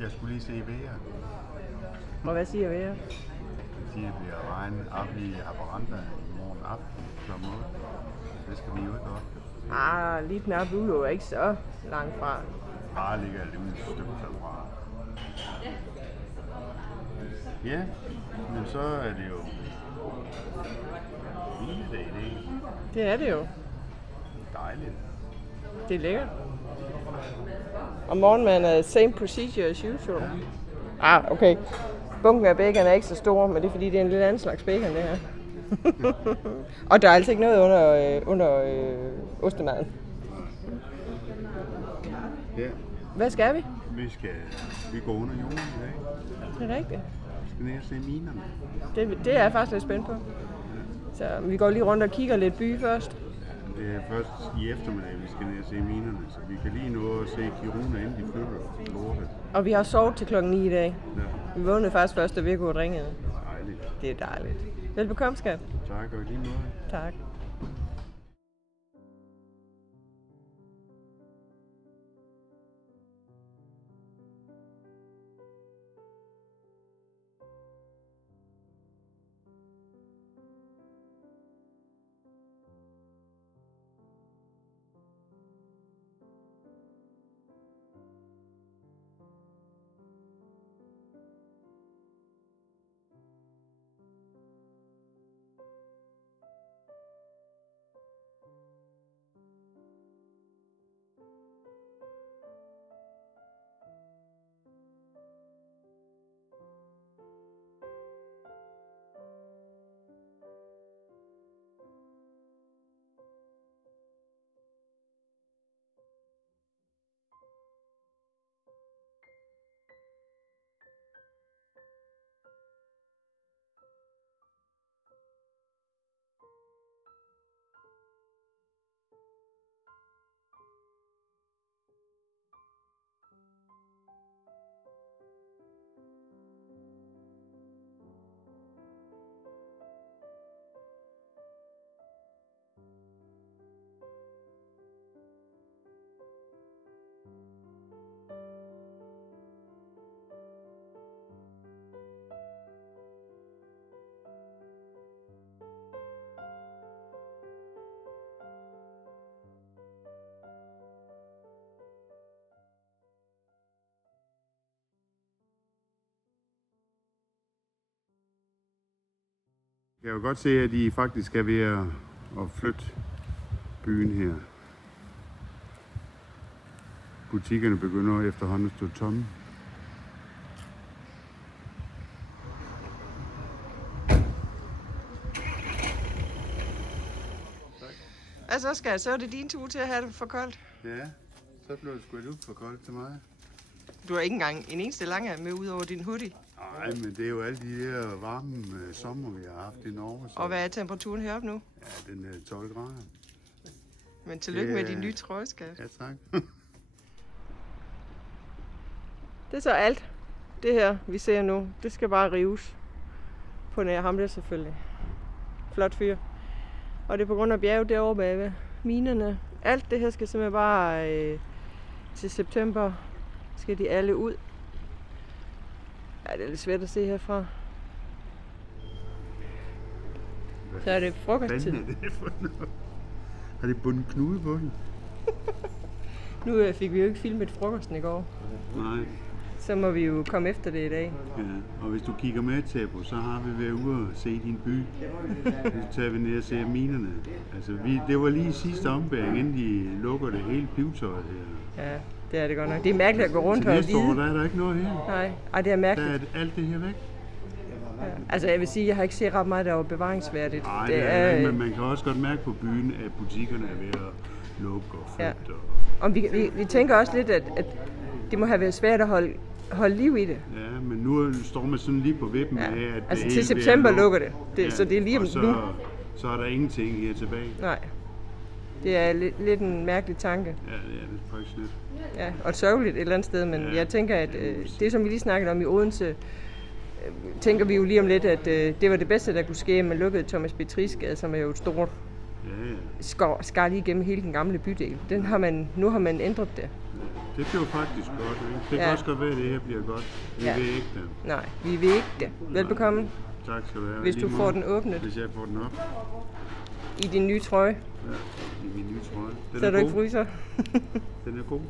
Jeg skulle lige se vejret. Og hvad siger vejret? Det siger, at det bliver regn op i Haparanda i morgen aften kl. 8. Det skal vi jo ikke op. Lige knap ude er ikke så langt fra. Bare ligger lidt et stykke derfra. Ja, men så er det jo hviledag i dag. Det er det jo. Dejligt. Det er lækkert. Og morgenmaden er same procedure as usual. Okay. Bunken af bacon er ikke så stor, men det er fordi, det er en lidt anden slags bacon, det her. Og der er altså ikke noget under ostemaden. Ja. Hvad skal vi? Vi går under jorden i dag. Det er rigtigt. Vi skal ned og se minerne. Det er jeg faktisk lidt spændt på. Så vi går lige rundt og kigger lidt by først. Det er først i eftermiddag, vi skal ned og se minerne, så vi kan lige nå at se Kiruna, inden de flytter Lofoten. Og vi har sovet til klokken 9 i dag. Ja. Vi vågnede faktisk først, da Viggo ringede. Dejligt. Det er dejligt. Velbekomme, skat. Tak, og lige måde. Tak. Jeg kan godt se, at I faktisk er ved at flytte byen her. Butikkerne begynder efterhånden at stå tomme. Altså, Skat, så er det din tur til at have det for koldt. Ja, så blev det sgu lidt for koldt til mig. Du har ikke engang en eneste langærm med ud over din hoodie. Nej, men det er jo alle de der varme sommer, vi har haft i Norge. Så... Og hvad er temperaturen heroppe nu? Ja, den er 12 grader. Men tillykke med din nye trøje, Skat. Ja, tak. Det er så alt. Det her, vi ser nu, det skal bare rives. På nær ham der selvfølgelig. Flot fyr. Og det er på grund af bjerget derovre bagved. Minerne. Alt det her skal simpelthen bare til september. Skal de alle ud. Ja, det er lidt svært at se herfra. Så er det frokosttid. Har de bundet knude på den? Nu fik vi jo ikke filmet frokosten i går. Nej. Så må vi jo komme efter det i dag. Ja, og hvis du kigger med, Tabo, så har vi været ude og se din by. Nu tager vi ned og ser minerne. Altså, det var lige sidste ombæring, inden de lukker det hele pivtøjet her. Ja, det er det godt nok. Det er mærkeligt at gå rundt og næste år, der er der ikke noget her. Nej, ej, det er mærkeligt. Der er alt det her væk. Ja. Altså, jeg vil sige, jeg har ikke set ret meget, der var bevaringsværdigt. Nej, det er, men man kan også godt mærke på byen, at butikkerne er ved at lukke og flytte. Ja. Og vi tænker også lidt, at det må have været svært at holde liv i det. Ja, men nu står man sådan lige på vippen af, at altså til september lukker det. Ja, så det er lige om nu. Så er der ingenting her tilbage. Nej. Det er lidt en mærkelig tanke. Ja, det er det faktisk lidt. Ja, og sørgeligt et eller andet sted, men jeg tænker, at det som vi lige snakkede om i Odense, tænker vi jo lige om lidt, at det var det bedste, der kunne ske, man lukkede Thomas Petrisgade, som er jo et stort skar lige igennem hele den gamle bydel. Nu har man ændret det. Det bliver faktisk godt. Ikke? Det kan også godt være, at det her bliver godt. Vi ved ikke det. Nej, vi ved ikke det. Velbekomme. Tak skal du have. Hvis du får den åbnet. Hvis jeg får den op. I din nye trøje. Ja, i min nye trøje. Den så er du ikke fryser. Den er god.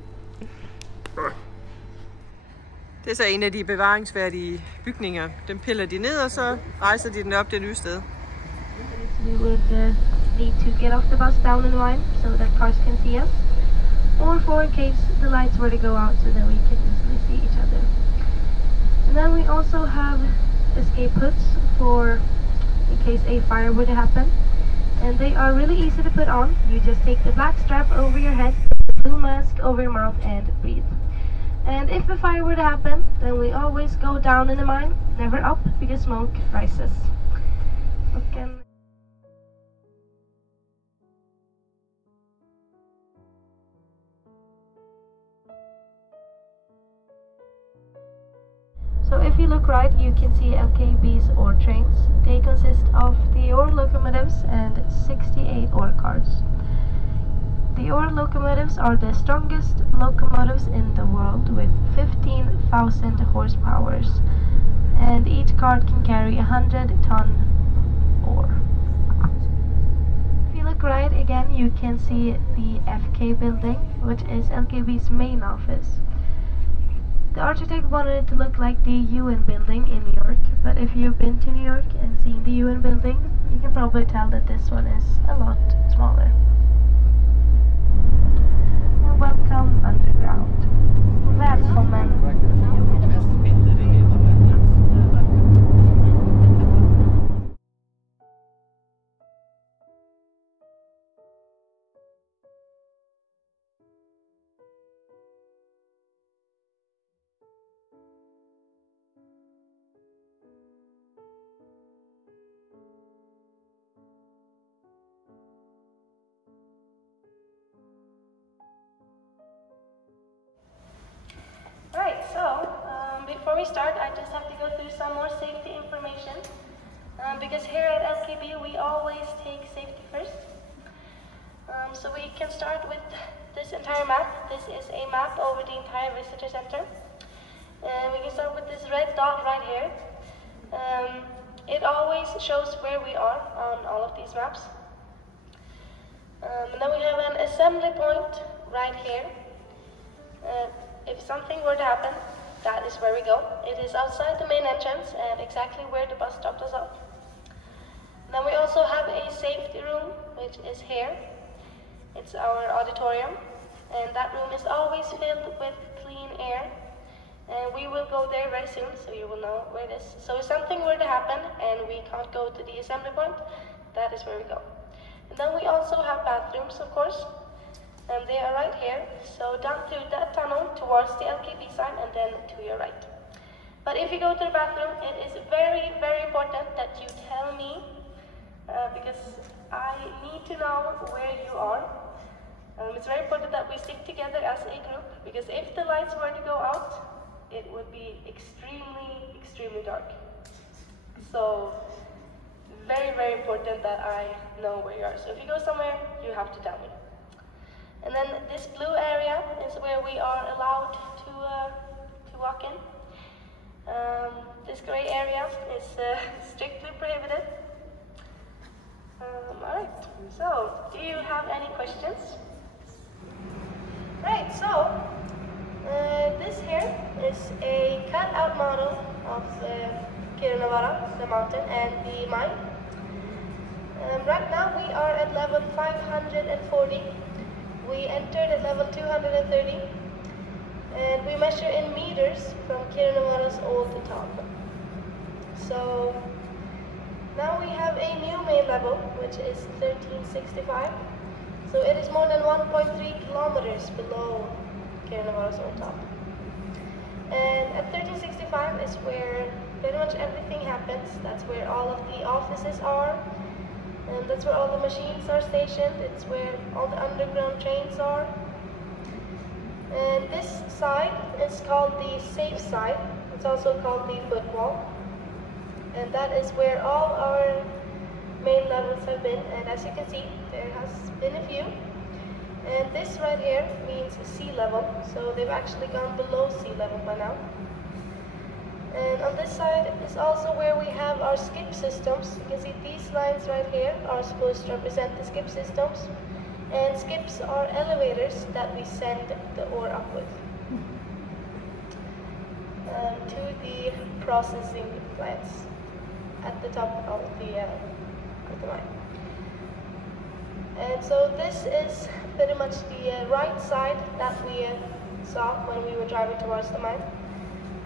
Det er så en af de bevaringsværdige bygninger. Den piller de ned, og så rejser de den op det nye sted. We would need to get off the bus down in line so that cars can see us, or for in case the lights were to go out so that we can easily see each other. And then we also have escape hoods for in case a fire were to happen. And they are really easy to put on. You just take the black strap over your head, blue mask over your mouth and breathe. And if a fire were to happen, then we always go down in the mine, never up because smoke rises. Okay. So if you look right, you can see LKBs or trains. They consist of the ore locomotives and 68 ore cars. The ore locomotives are the strongest locomotives in the world with 15,000 horsepower, and each cart can carry 100-ton ore. If you look right again, you can see the FK building, which is LKB's main office. The architect wanted it to look like the UN building in New York, but if you've been to New York and seen the UN building, you can probably tell that this one is a lot smaller. And welcome underground. Välkommen. Right, so before we start, I just have to go through some more safety information. Because here at LKB we always take safety first. So we can start with this entire map. This is a map over the entire visitor center. We can start with this red dot right here. It always shows where we are on all of these maps. And then we have an assembly point right here. If something were to happen, that is where we go. It is outside the main entrance and exactly where the bus stopped us off. Then we also have a safety room, which is here. It's our auditorium, and that room is always filled with clean air. And we will go there very soon, so you will know where it is. So if something were to happen and we can't go to the assembly point, that is where we go. And then we also have bathrooms, of course. And they are right here, so down through that tunnel towards the LKB sign and then to your right. But if you go to the bathroom, it is very, very important that you tell me, because I need to know where you are. It's very important that we stick together as a group, because if the lights were to go out, it would be extremely, extremely dark. So, very, very important that I know where you are. So if you go somewhere, you have to tell me. And then this blue area is where we are allowed to walk in. This gray area is strictly prohibited. Alright, so do you have any questions? Right, so this here is a cut-out model of Kiruna, the mountain, and the mine. Right now we are at level 540. We entered at level 230, and we measure in meters from Kiruna's old top. So now we have a new main level, which is 1365. So it is more than 1.3 kilometers below Kiruna's old top. And at 1365 is where pretty much everything happens. That's where all of the offices are. And that's where all the machines are stationed. It's where all the underground trains are. And this side is called the safe side. It's also called the footwall. And that is where all our main levels have been. And as you can see, there has been a few. And this right here means sea level, so they've actually gone below sea level by now. And on this side is also where we have our skip systems. You can see these lines right here are supposed to represent the skip systems. And skips are elevators that we send the ore up with to the processing plants at the top of the mine. And so this is pretty much the right side that we saw when we were driving towards the mine.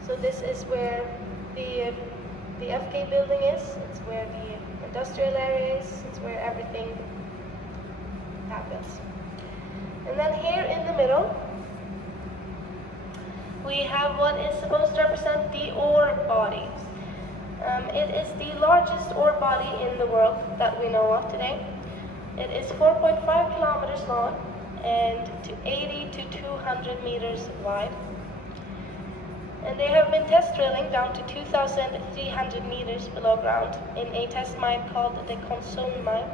So this is where the FK building is, it's where the industrial area is, it's where everything happens. And then here in the middle, we have what is supposed to represent the ore bodies. It is the largest ore body in the world that we know of today. It is 4.5 kilometers long and 80 to 200 meters wide. And they have been test drilling down to 2,300 meters below ground in a test mine called the Consum mine.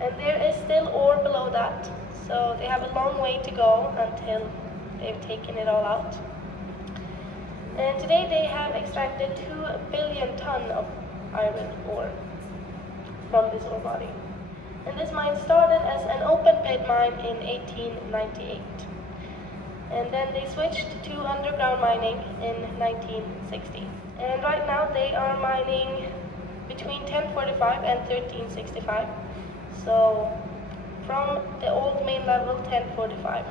And there is still ore below that, so they have a long way to go until they've taken it all out. And today they have extracted 2 billion tons of iron ore from this ore body. And this mine started as an open pit mine in 1898. And then they switched to underground mining in 1960. And right now they are mining between 1045 and 1365. So from the old main level 1045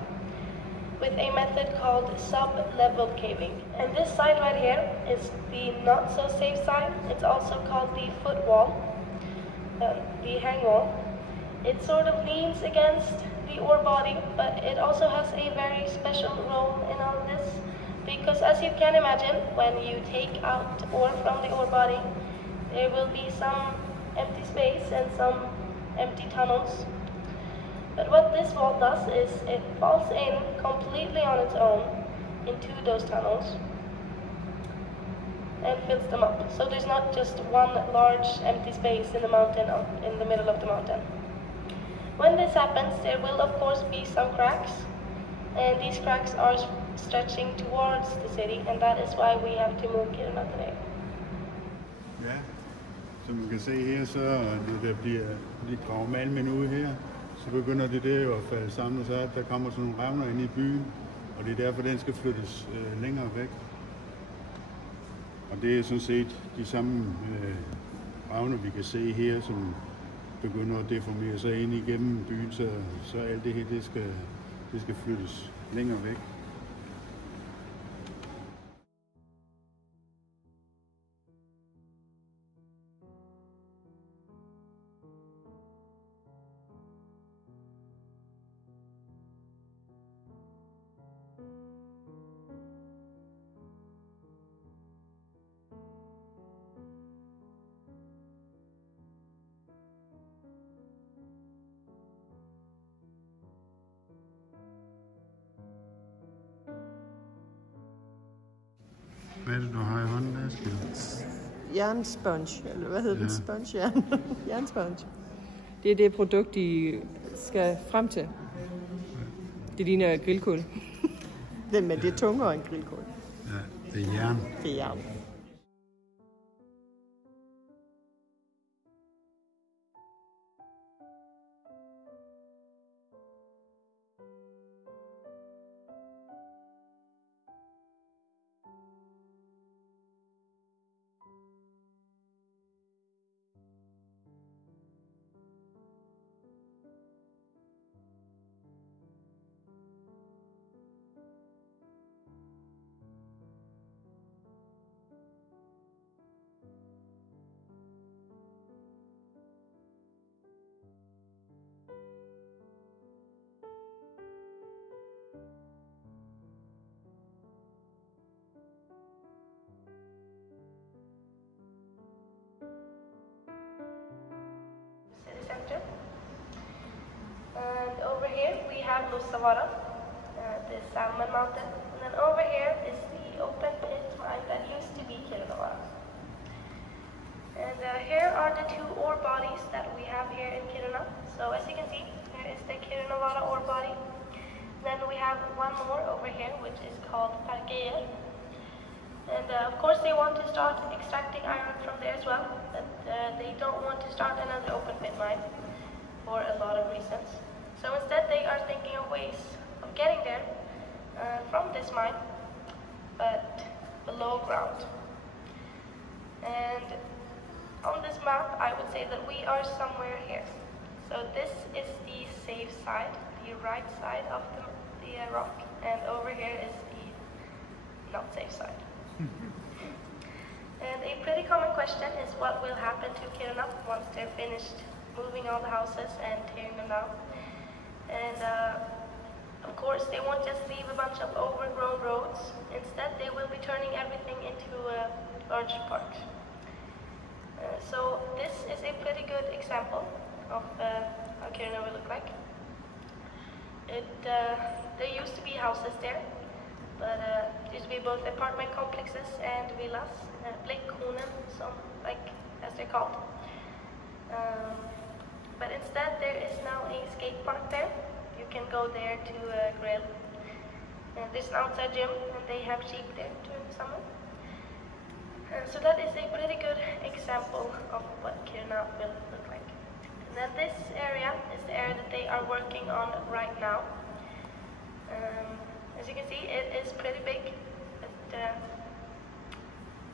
with a method called sub-level caving. And this side right here is the not so safe side. It's also called the footwall, the hang wall. It sort of leans against the ore body, but it also has a very special role in all of this, because as you can imagine, when you take out ore from the ore body, there will be some empty space and some empty tunnels. But what this wall does is it falls in completely on its own into those tunnels and fills them up. So there's not just one large empty space in the mountain, in the middle of the mountain. When this happens, there will of course be some cracks, and these cracks are stretching towards the city, and that is why we have to move Kiruna today. Ja, som man kan se her, så det bliver graver malmen ud her, så begynder det der at falde sammen, så der kommer sådan nogle revner ind i byen, og det er derfor, den skal flyttes længere væk. Og det er sådan set de samme revner, vi kan se her, som begynder at deformere sig ind igennem byen, så alt det her, det skal flyttes længere væk. Hvad er det, du har i hånden der, Skal? Jernsponge, eller hvad hedder den? Sponge? Jernsponge. Det er det produkt, de skal frem til. Det ligner grillkål. Men det er tungere end grillkål. Ja, det er jern. Det er jern. And over here we have Lusavara, the Salmon Mountain. And then over here is the open pit mine that used to be Kiruna. And here are the 2 ore bodies that we have here in Kiruna. So as you can see, then we have one more over here, which is called parkeer. And of course they want to start extracting iron from there as well, but they don't want to start another open pit mine for a lot of reasons. So instead they are thinking of ways of getting there from this mine, but below ground. And on this map I would say that we are somewhere here. So this is the safe side, the right side of the rock, and over here is the not safe side. And a pretty common question is what will happen to Kiruna once they're finished moving all the houses and tearing them down. And of course they won't just leave a bunch of overgrown roads. Instead they will be turning everything into large parks. So this is a pretty good example of how Kiruna will look like. There used to be houses there, but there used to be both apartment complexes and villas, as they're called. But instead there is now a skate park there. You can go there to grill. There's an outside gym and they have sheep there during the summer. So that is a pretty good example of what Kiruna will look like. And then this area is the area that they are working on right now. As you can see, it is pretty big, but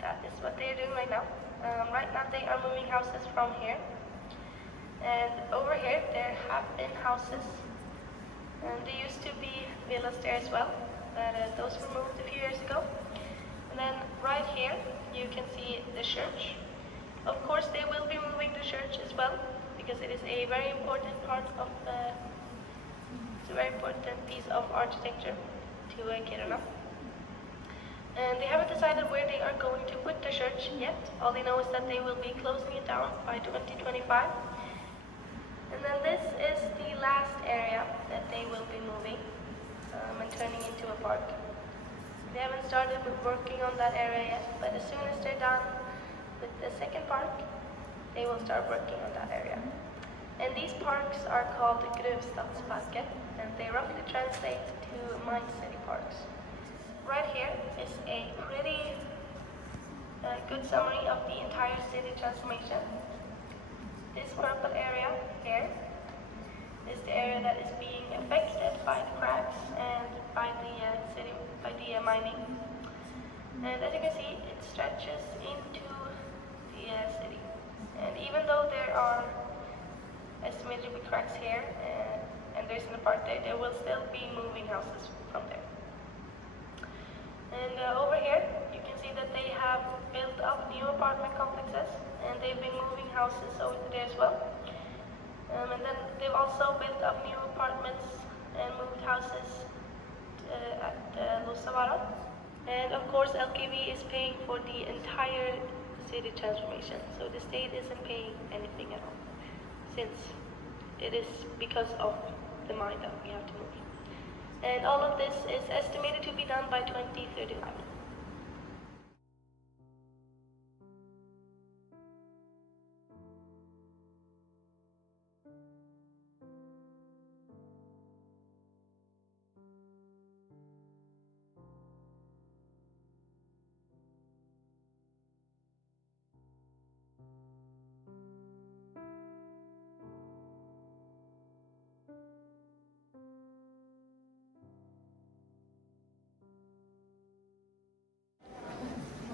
that is what they are doing right now. Right now they are moving houses from here. And over here there have been houses. And there used to be villas there as well, but those were moved a few years ago. And then right here you can see the church. Of course they will be moving the church as well, because it is a very important part of it's a very important piece of architecture to Kiruna. And they haven't decided where they are going to put the church yet. All they know is that they will be closing it down by 2025. And then this is the last area that they will be moving and turning into a park. They haven't started working on that area yet, but as soon as they're done with the second park, they will start working on that area. And these parks are called gruvstadsparker, and they roughly translate to mine city parks. Right here is a pretty good summary of the entire city transformation. This purple area here is the area that is being affected by the cracks and by the mining. And as you can see, it stretches into the city. And even though there are estimated to be cracks here and there's an part there, they will still be moving houses from there. And over here, you can see that they have built up new apartment complexes, and they've been moving houses over there as well. And then they've also built up new apartments and moved houses at Lofoten. And of course, LKV is paying for the entire city transformation, so the state isn't paying anything at all, since it is because of the mine that we have to move. And all of this is estimated to be done by 2035.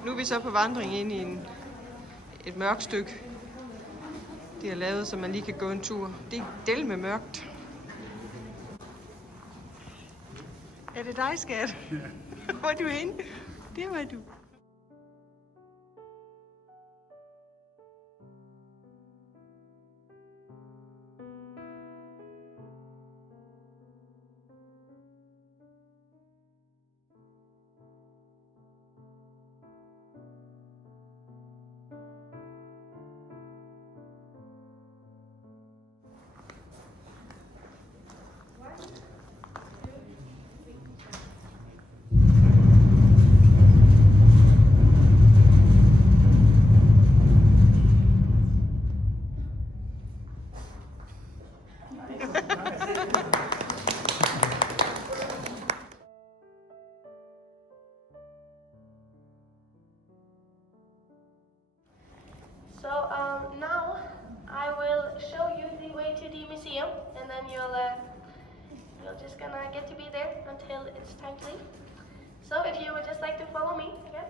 Nu er vi så på vandring ind i et mørkt stykke. De har lavet, så man lige kan gå en tur. Det er dælme mørkt. Er det dig, skat? Ja. Hvor er du henne? Der var du. until it's time to leave. So if you would just like to follow me again.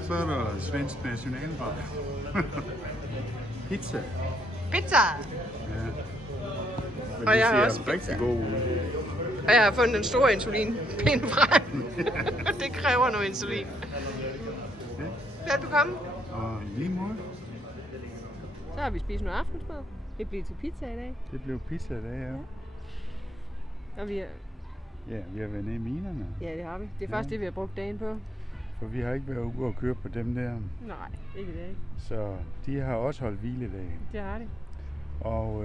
Så er der svensk nationalret. Pizza. Pizza! Ja. Men Og jeg har ser også rigtig pizza. god ud. Og jeg har fundet den store insulinpind frem. Det kræver noget insulin. Velbekomme. Og i lige måde. Så har vi spist noget aftensmad. Det bliver til pizza i dag. Det blev pizza i dag, ja. Og vi er... Ja, vi har været nede i minerne. Ja, det har vi. Det er faktisk det, vi har brugt dagen på. For vi har ikke været ude og køre på dem der. Nej, ikke i dag. Så de har også holdt hviledag. Det har de. Og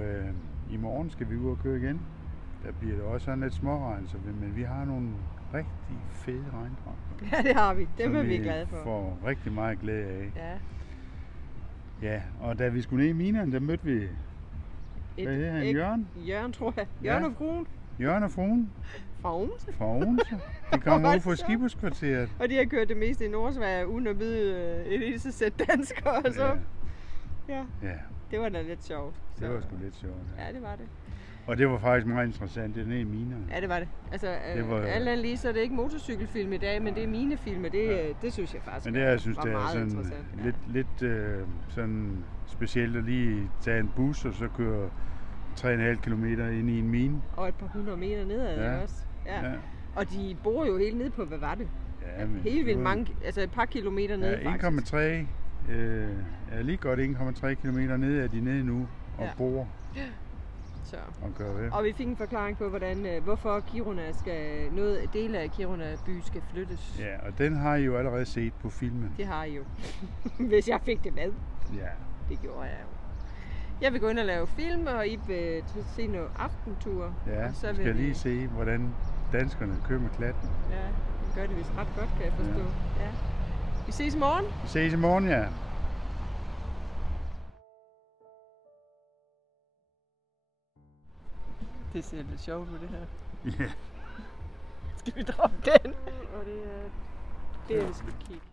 i morgen skal vi ud og køre igen. Der bliver det også sådan lidt småregn, men vi har nogle rigtig fede regndragter. Ja, det har vi. Dem er vi glade for. Får rigtig meget glæde af. Ja. Ja, og da vi skulle ned i minerne, der mødte vi... Hvad hedder han? Jørgen? Jørgen, tror jeg. Jørgen og fruen. Jørgen og fruen. Fra Odense. Fra Odense. De kommer ud fra Skibuskvarteret. Og de har kørt det meste i Nordsverige, uden at vide et eneste sæt danskere. Så. Ja. Det var da lidt sjovt. Det var sgu lidt sjovt. Ja, det var det. Og det var faktisk meget interessant, det er nede i minerne. Ja, det var det. Altså, det var, alt andet lige, så er det ikke motorcykelfilm i dag, men det er minefilm, og det synes jeg faktisk men det, jeg synes, var det er meget sådan interessant. lidt sådan specielt at lige tage en bus og så køre 3,5 kilometer ind i en mine. Og et par 100 meter nedad også. Ja. Og de bor jo helt nede på, hvad var det? Ja, men helt vildt mange, altså et par kilometer nede faktisk. 1,3, lige godt 1,3 kilometer nede er de nede nu og bor. Så. Og vi fik en forklaring på, hvorfor Kiruna dele af Kiruna by skal flyttes. Ja, og den har I jo allerede set på filmen. Det har I jo. Hvis jeg fik det med. Ja. Det gjorde jeg jo. Jeg vil gå ind og lave film, og I vil se noget aftentur. Ja, og så vi skal lige se, hvordan danskerne kører med klatten. Ja, det gør det vist ret godt, kan jeg forstå. Ja. Vi ses i morgen. Vi ses i morgen, ja. Det ser lidt sjovt ud, det her. Ja. Skal vi droppe den? Og det er, vi skal kigge.